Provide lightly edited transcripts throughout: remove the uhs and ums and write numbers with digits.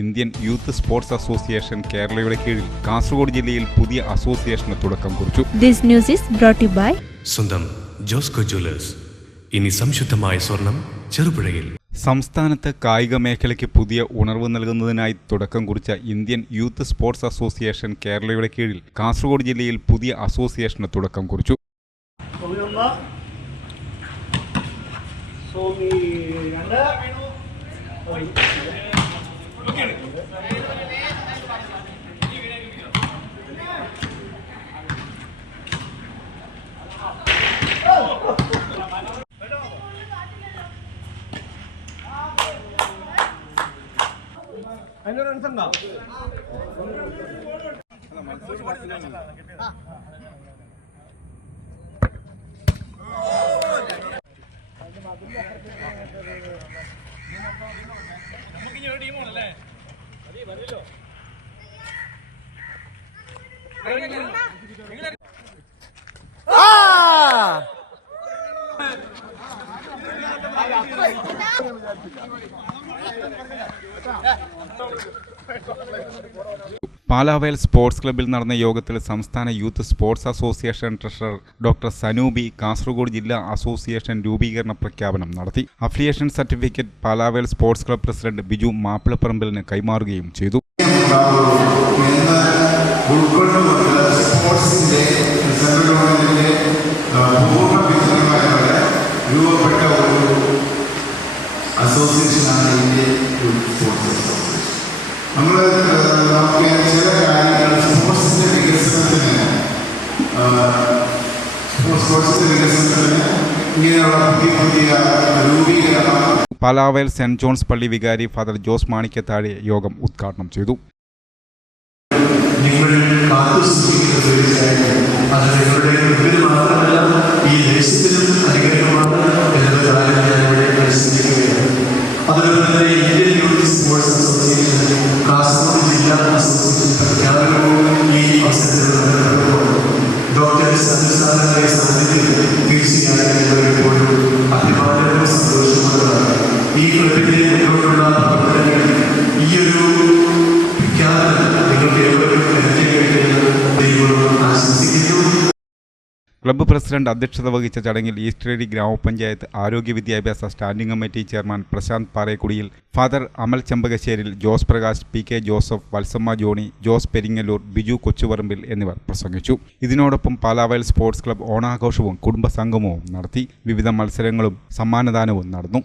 Indian youth sports association കേരളയുടെ കീഴിൽ കാസർഗോഡ് ജില്ലയിൽ പുതിയ അസോസിയേഷന് തുടക്കം കുറിച്ചു. This news is brought to you by സ്വന്തം ജോസ്കോ ജ്വല്ലേഴ്സ്. ഇനി സംശുദ്ധമായ സ്വർണം ചെറുപുഴയിൽ. സംസ്ഥാനത്ത് കായിക മേഖലയ്ക്ക് പുതിയ ഉണർവ് നൽകുന്നതിനായി തുടക്കം കുറിച്ച ഇന്ത്യൻ യൂത്ത് സ്പോർട്സ് അസോസിയേഷൻ കേരളയുടെ കീഴിൽ കാസർഗോഡ് ജില്ലയിൽ പുതിയ അസോസിയേഷന് തുടക്കം കുറിച്ചു. പാലാവയൽ സ്പോർട്സ് ക്ലബ്ബിൽ നടന്ന യോഗത്തിൽ സംസ്ഥാന youth sports association treasurer doctor Sanoobi Kasaragod ജില്ലാ അസോസിയേഷൻ രൂപീകരണ പ്രഖ്യാപനം നടത്തി. Affiliation certificate Palavayal sports club president Biju മാപ്പിളപ്പറമ്പിലിന് കൈമാറുകയും ചെയ്തു. അസോസിയേഷനാണ് ഇന്ത്യൻ യൂത്ത് സ്പോർട്സ് അസോസിയേഷൻ. നമ്മൾ ചില കാര്യങ്ങൾ സ്പോർട്സിൻ്റെ വികസനത്തിന് ഇങ്ങനെയുള്ള പുതിയ രൂപീകരണം. പാലാവയൽ സെന്റ് ജോൺസ് പള്ളി വികാരി ഫാദർ ജോസ് മാണിക്കത്താഴെ യോഗം ഉദ്ഘാടനം ചെയ്തു. നിങ്ങൾ കാത്തുസൂക്ഷിക്കുന്ന തീർച്ചയായും അത് നിങ്ങളുടെ മുമ്പിൽ മാത്രമല്ല ഈ ദേശത്തിലും അനുഗ്രഹമാണ് എന്നുള്ള കാര്യം ഞാൻ ഇവിടെ പരിശീലിക്കുകയാണ്. അതുപോലെ തന്നെ Indian youth sports association Kasaragod ജില്ലാ അസോസിയേഷൻ പ്രഖ്യാപനവും ഈ അവസരത്തിൽ ഡോക്ടർ സന്ദർശനങ്ങളുടെ സാന്നിധ്യത്തിൽ തീർച്ചയായും ഇപ്പോഴും അഭിമാനവും സന്തോഷമുള്ളതാണ്. ഈ ക്ലബിന്റെ മുന്നോട്ടുള്ള പ്രവർത്തനങ്ങളിൽ ഈ ഒരു പ്രഖ്യാപനം നിങ്ങൾക്ക് ഏവരും ക്ലബ്ബ് പ്രസിഡന്റ് അധ്യക്ഷത വഹിച്ച ചടങ്ങിൽ ഈസ്റ്റേരി ഗ്രാമപഞ്ചായത്ത് ആരോഗ്യ വിദ്യാഭ്യാസ standing committee chairman Prashanth Parekudiyil, father Amal Chempakasseril, Jose Prakash, P K Joseph, Valsamma Johny, Jose Peringallur, Biju Kochuparambil എന്നിവർ പ്രസംഗിച്ചു. ഇതിനോടൊപ്പം പാലാവയൽ സ്പോർട്സ് ക്ലബ്ബ് ഓണാഘോഷവും കുടുംബസംഗമവും നടത്തി. വിവിധ മത്സരങ്ങളും സമ്മാനദാനവും നടന്നു.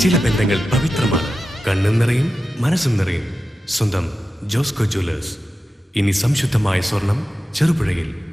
ചില ബന്ധങ്ങൾ പവിത്രമാണ്. കണ്ണും നിറയും മനസ്സും നിറയും. സ്വന്തം ജോസ്കോ ജ്വല്ലേഴ്സ്. ഇനി സംശുദ്ധമായ സ്വർണം ചെറുപുഴയിൽ.